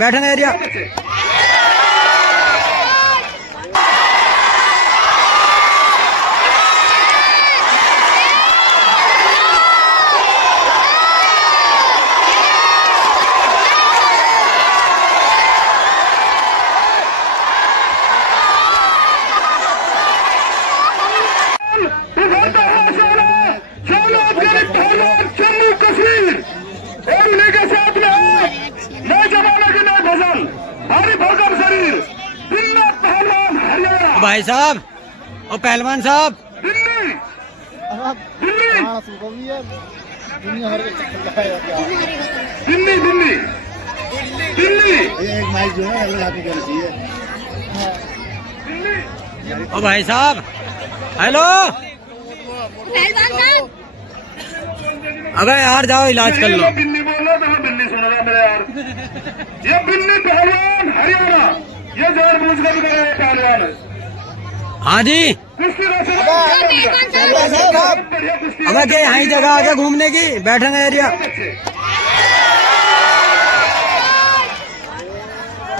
बैठने एरिया। भाई साहब और पहलवान साहब दिल्ली दिल्ली दिल्ली ओ भाई साहब हेलो। अबे यार जाओ इलाज कर लो। बिल्ली बोल रहा था, बिल्ली सुन रहा मेरे यार। ये बिल्ली पहलवान हरियाणा, ये जानबूझ कर कर पहलवान है। हाँ जी अब क्या यहाँ जगह आ गया घूमने की, बैठने एरिया।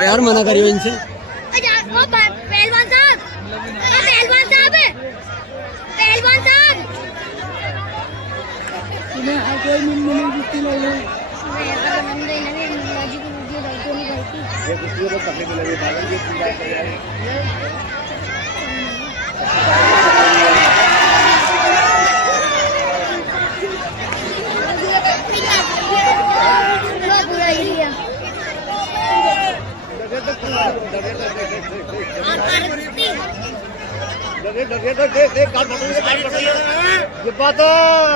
यार मना करियो इनसे। पहलवान साहब, पहलवान साहब, पहलवान साहब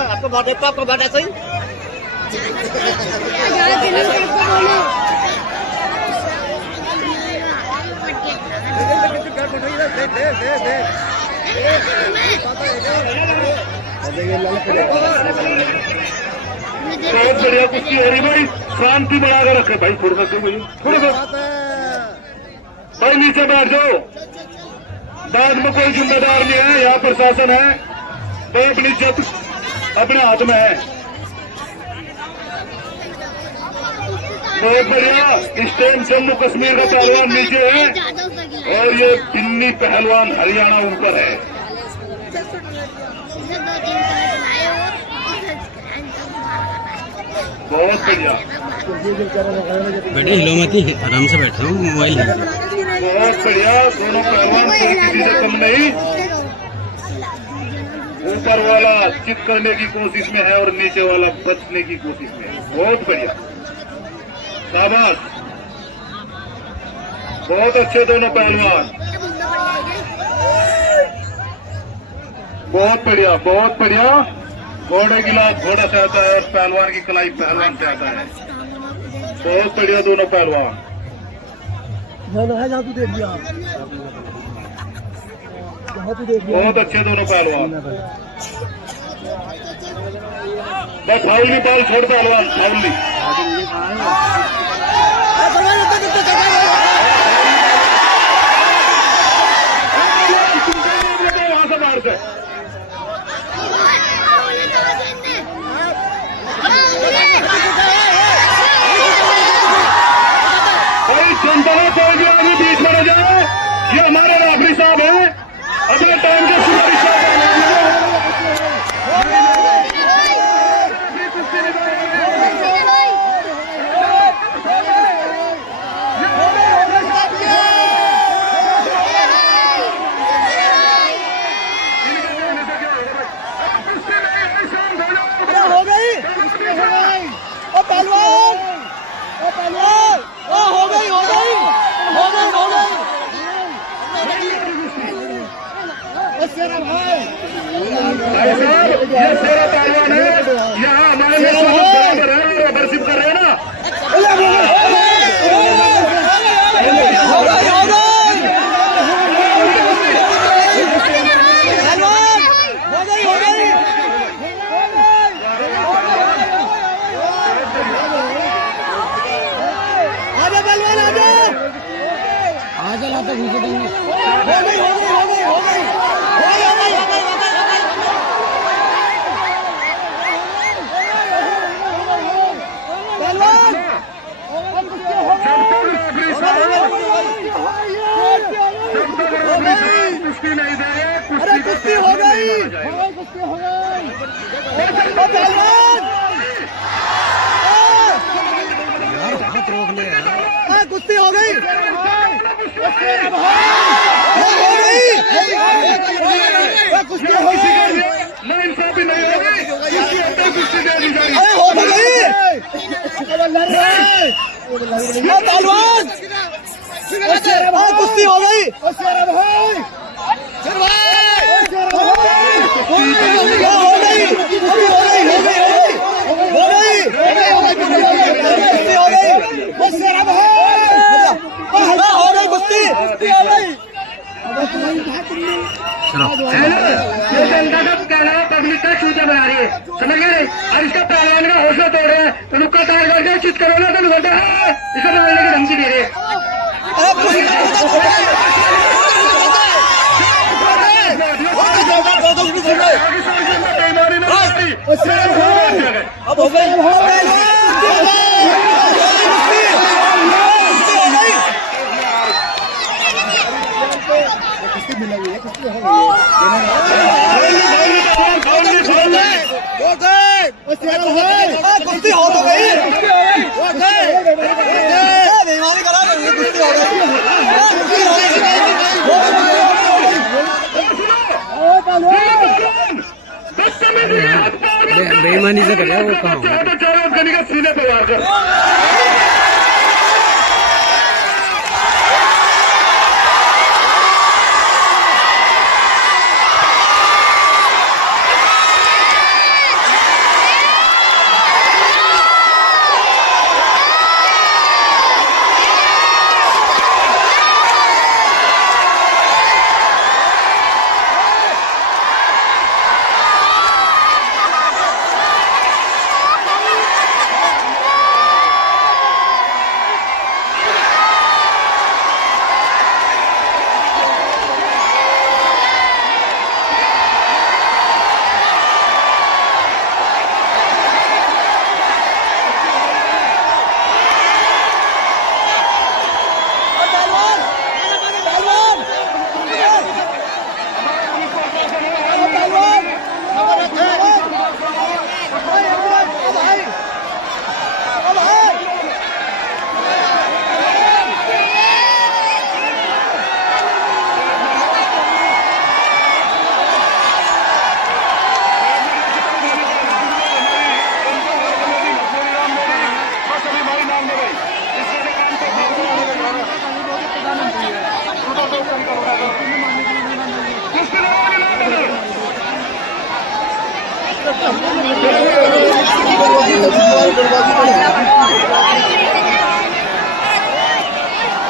आपको बात आपको बात ऐसा ही बहुत बढ़िया कुश्ती हो रही भाई, शांति बनाकर रखे भाई। थोड़ा सा भाई नीचे बैठ जाओ, बाद में कोई जिम्मेदार नहीं है, यहाँ प्रशासन है तो अपनी इज्जत अपने हाथ में है। बहुत बढ़िया। इस टाइम जम्मू कश्मीर का पहलवान नीचे है और ये दिल्ली पहलवान हरियाणा ऊपर है। बहुत बढ़िया। बेटे हिलो मत, आराम से बैठ रहा हूँ, मोबाइल है। बहुत बढ़िया। दोनों पहलवान कोई किसी से कम नहीं। ऊपर वाला चित करने की कोशिश में है और नीचे वाला बचने की कोशिश में है। बहुत बढ़िया, शाबाश। बहुत अच्छे दोनों पहलवान। बहुत बढ़िया, बहुत बढ़िया। घोड़े की लात घोड़ा से आता है और पहलवान की कलाई पहलवान से आता है। बहुत बढ़िया दोनों पहलवान। बहुत अच्छे दोनों पहलवान। बस फाउली बॉल छोड़ पहलवान, फाउली। वहां से मार दे। भाई जनता कोई भी आगे बीच में न जाए, ये हमारे राफरी साहब हैं। अपने टाइम के सुधारी भाई साहब, ये शेरा पहलवान है। यहाँ हमारे लोग बराबर है, मेंबरशिप कर रहे हैं ना। आजा लाता घुसे देंगे। हाथ रोक ले यार। कुश्ती हो गई कुश्ती हो गई ना इंसाफी नहीं होगी, इसके अंदर कुश्ती दे दी जाएगी। हो गई पहलवान कुश्ती हो गई ये जनता का कहना पब्लिक का चूजा बना रही है, समझ गए? और इसका पहलवान का हौसला तोड़ रहे हैं, तो नुक्का तार करके चित करो ना तो बोलते हैं इसे मारने की धमकी दे रहे हैं। कुश्ती हो तो गई बेईमानी करा कुश्ती हो गई बेईमानी से कर रहा है वो कहाँ सीने पे वार कर। बर्बादी